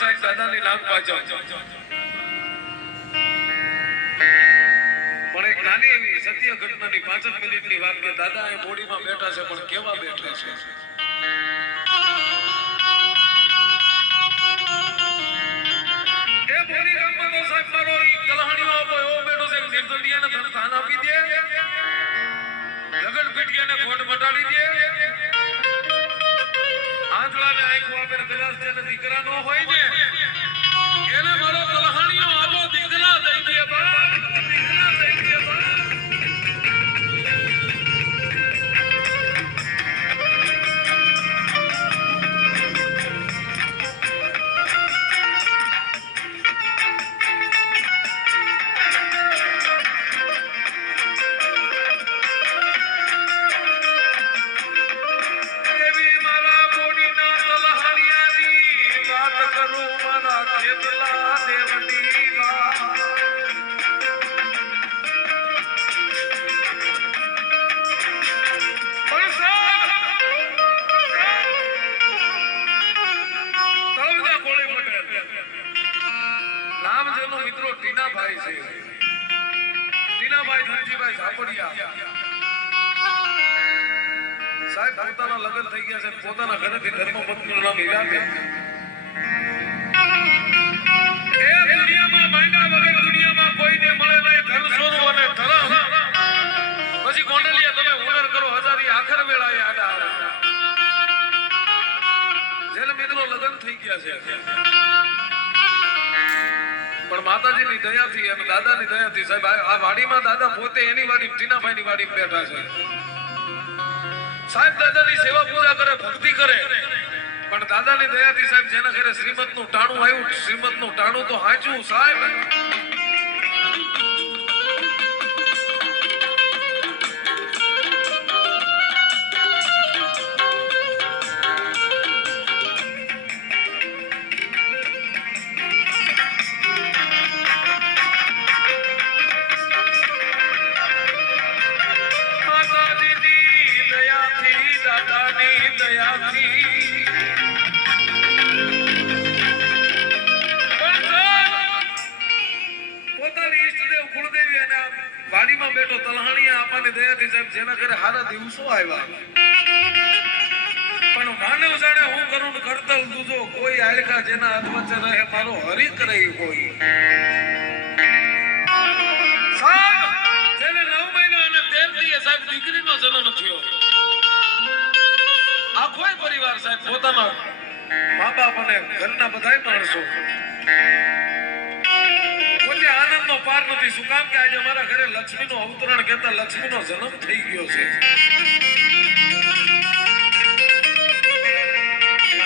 સાહેબ દાદાની નાગ પાછળ પણ એક નાની એવી સત્ય ઘટનાની 5 મિનિટની વાત કે દાદા એ બોડીમાં બેઠા છે પણ કેવા બેઠા છે એ બોડી ગામમાં તો સાહેબ મારો કલહાણીઓ આપો એવો બેઠો છે નિર્દલિયાને ધન આપી દે લગન પીટિયાને ખોટ મટાડી દે આંધળાને આંખો આપે કદાચ તેને દીકરા નો હોય ને એને મારો કલહાણીઓ આપો દીકરા દઈ દે બા દીકરા દઈ દે બા સાહેબ પોતાના લગ્ન થઈ ગયા છે પોતાના ઘરેથી ધર્મપત્નીનું નામ હીરા છે એ દુનિયામાં માંડા વગર દુનિયામાં કોઈને મળે નહીં ધન સોનું અને ધરમ પછી ગોંડલિયા તમે ઉનર કરો હજારી આખર વેળાએ આડા આવે જેને મિત્રો લગ્ન થઈ ગયા છે પણ માતાજીની દયાથી અને દાદાની દયાથી સાહેબ આ વાડીમાં દાદા પોતે એની વાડી ટીનાભાઈની વાડીમાં બેઠા છે સાહેબ દાદાની સેવા પૂજા કરે ભક્તિ કરે પણ દાદાની દયાથી સાહેબ જેના ઘરે શ્રીમતનું ટાણું આવ્યું શ્રીમતનું ટાણું તો હાચું સાહેબ વાડીમાં બેઠો તલહાણીયા આપવાની દયાથી સાહેબ જેના ઘરે હારા દિવસો આવ્યા પણ માનવ જાણે હું કરું કરતલ તુજો કોઈ આળખા જેના હાથ વચ્ચે રહે મારો હરી કરે કોઈ સાહેબ જેને 9 મહિના અને 13 દિવસે સાહેબ દીકરીનો જન્મ થયો આખો પરિવાર સાહેબ પોતાના મા બાપ અને ઘરના બધાય માણસો આનંદનો પાર નથી શું કામ કે આજે અમારા ઘરે લક્ષ્મીનો અવતરણ કહેતા લક્ષ્મીનો જન્મ થઈ ગયો છે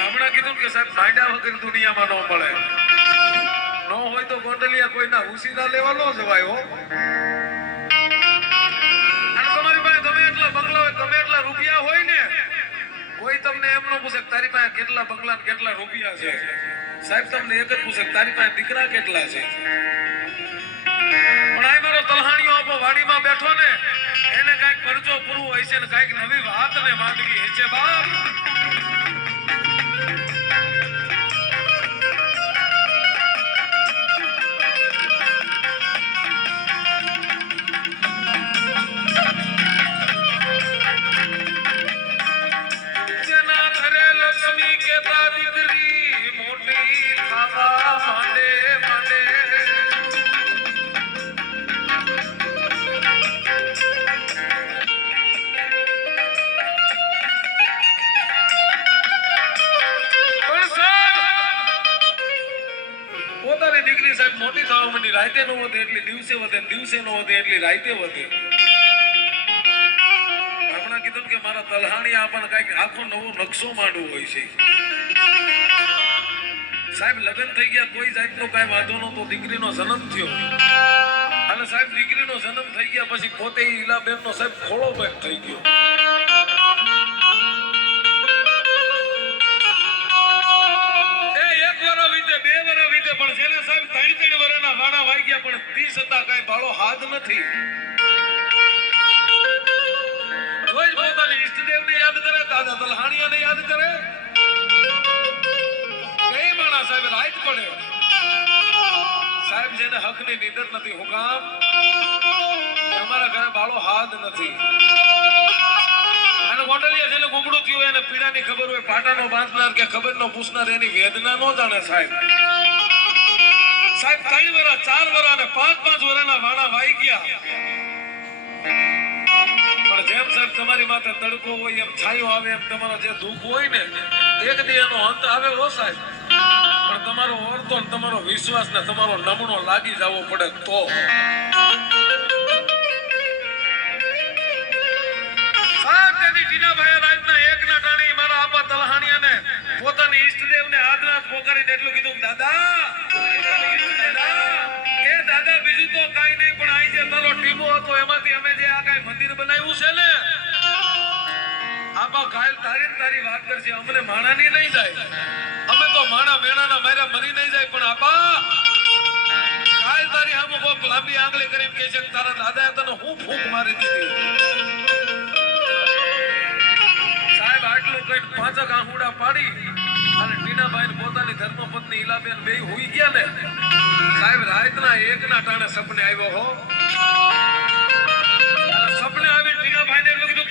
હમણાં કીધું કે સાહેબ માંડા વગર દુનિયામાં ન મળે ન હોય તો ગોંડલિયા કોઈના ઉસીરા લેવા ન જવાય હો અને તમારી પાસે ગમે એટલા બંગલા હોય ગમે એટલા રૂપિયા હોય ને કોઈ તમને એમ ન પૂછે તારી પાસે કેટલા બંગલા કેટલા રૂપિયા છે સાહેબ તમને એક જ પૂછે તારી પાસે દીકરા કેટલા છે પણ આ મારો તલહાણીઓ આપો વાડીમાં બેઠો ને એને કઈક પરચો પૂરું હોય છે ને કઈક નવી વાત ને માંડવી હે છે બાપ જેના ઘરે લક્ષ્મી કેતા દીકરી મોટી થાવા માંડે માંડે દીકરી સાહેબ મોટી થવા માંડી રાતે નો વધે એટલે દિવસે વધે દિવસે નો વધે એટલે રાતે વધે હમણાં કીધું કે મારા તલહાણી આપણને કઈક આખો નવો નકશો માંડવો હોય છે સાહેબ લગ્ન થઈ ગયા કોઈ જાતનો કઈ વાંધો નતો દીકરીનો જન્મ થયો અને સાહેબ દીકરીનો જન્મ થઈ ગયા પછી પોતે ઈલાબેન નો સાહેબ ખોળો બેક થઈ ગયો પણ જેને સાહેબ 3 વર્ષના વાણા વાગ્યા પણ 30 હતા કઈ બાળો હાથ નથી રોજ પોતાની ઈષ્ટદેવને યાદ કરે દાદા તલહાણીયાને યાદ કરે કઈ માણસ સાહેબ રાત છે એને હકની નીદર નથી. હું કામ અમારા ઘરે બાળો હાથ નથી. અને ગોંડલિયા જેને ગુમડું થયું એને પીડાની ખબર હોય, પાટાનો બાંધનાર કે ખબર નો પૂછનાર એની વેદના નો જાણે. સાહેબ 3 વર્ષ 4 વર્ષ અને 5-5 વર્ષના વાણા વાઈ ગયા. પણ જેમ સાહેબ તમારી માથે તડકો હોય એમ છાયો આવે એમ તમારો જે દુઃખ હોય ને એક દી એનો અંત આવે હો સાહેબ. પણ તમારો ઓરતો ને તમારો વિશ્વાસ ને તમારો નમણો લાગી જવો પડે તો. સાહેબ તેથી ટીનાભાઈ રાતના 1 ના ટાણે મારા આપા તલહાણીયાને પોતાની ઈષ્ટદેવને આદરાત પોકારીને એટલું કીધું, દાદા બીજું તો કાઈ નહીં, પણ અહીં જે તારો ટીમો હતો એમાંથી અમે જે આ કાઈ મંદિર બનાવ્યું છે ને આપા કાલ તારી વાત કરશે. અમને માણાની નહીં જાય, અમે તો માણા મેણાના માર્યા મરી નહીં જાય, પણ આપા કાલ તારી સામે કોક લાંબી આંગળી કરીને કહે છે કે તારા દાદાએ તને હું ફૂંક મારી દીધી. સાહેબ આટલું કઈ 5 આંહુડા પાડી અને ટીનાભાઈ પોતાની ધર્મપત્ની ઈલાબેન બે હોઈ ગયા ને સાહેબ રાતના 1 ના ટાણે સપને આવ્યો હો. સપને આવી ટીનાભાઈને એટલું કીધું,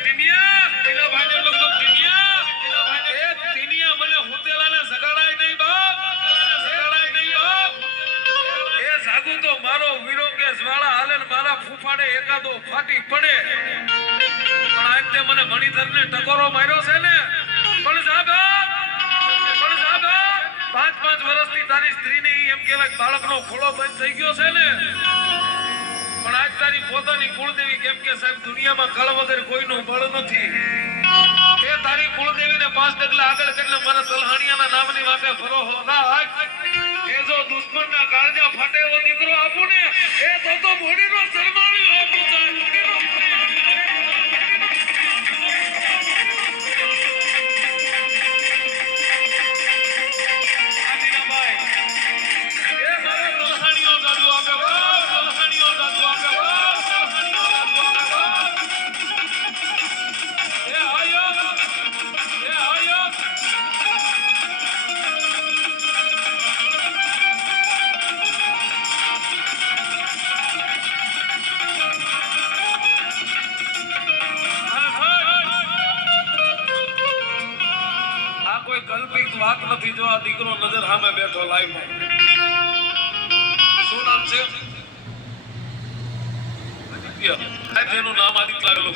ટીનિયા મને હુતેલાને સગાડાય નહીં બાપ, સગાડાય નહીં બાપ. એ જાગું તો મારો વીરો કે જ્વાળા હાલે ને મારા ફૂફાડે એકાદો ફાટી પડે. પણ આજ તે મને મણિધરને ટકોરો માર્યો છે ને. પણ જાગા 5-5 વર્ષથી તારી સ્ત્રીને એમ કહેવાય બાળકનો ખોળો બંધ થઈ ગયો છે ને. પણ આજ તારી પોતાની કુળદેવી કેમ કે સાહેબ દુનિયામાં કળ વગર કોઈનું બળ નથી. એ તારી કુળદેવીને 5 ડગલા આગળ કરીને મારા તલહાણીયાના નામની વાતે ભરોહો રાખ. એ જો દુશ્મનના કાળજા ફાટે એવો દીકરો આપું ને એ તો મોડીનો શરમાળ્યો આપું સાહેબ. વાત નથી. જો આ દીકરો નજર સામે બેઠો લાઈવમાં. શું નામ છે? એનું નામ આદિત્ય લાગેલું.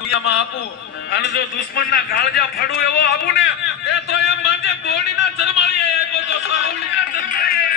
દુનિયામાં આપું અને જો દુશ્મનના કાળજા ફાડું એવો આપું ને એ તો એમ માનજે બોડીના ચરમાળીએ આપ્યો તો બોડીના ચરમાળીએ.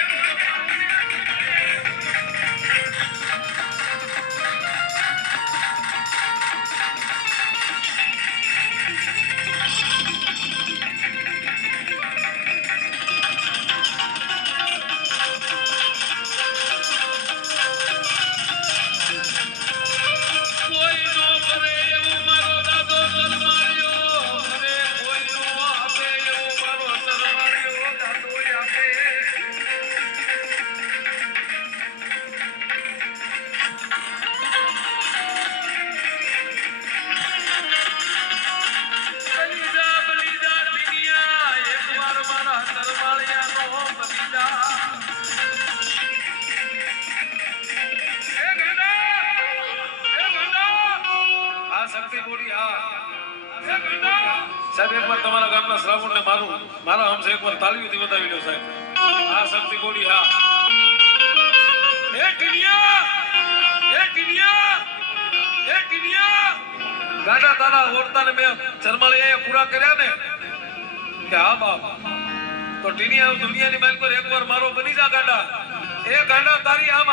સાહેબ એકવાર તમારા ગામના શ્રાવણને મારા હમસે એકવાર તાળીઓથી વધાવી લો સાહેબ. આ શક્તિ બોડી હા. એ ટીનિયા ગાડા તારા ઓરતાને મેં ચરમાળીએ પૂરા કર્યા ને કે હા બાપ તો ટીનિયા દુનિયાની માલ પર એકવાર મારો બની જા ગાડા. એ ગાડા તારી આમ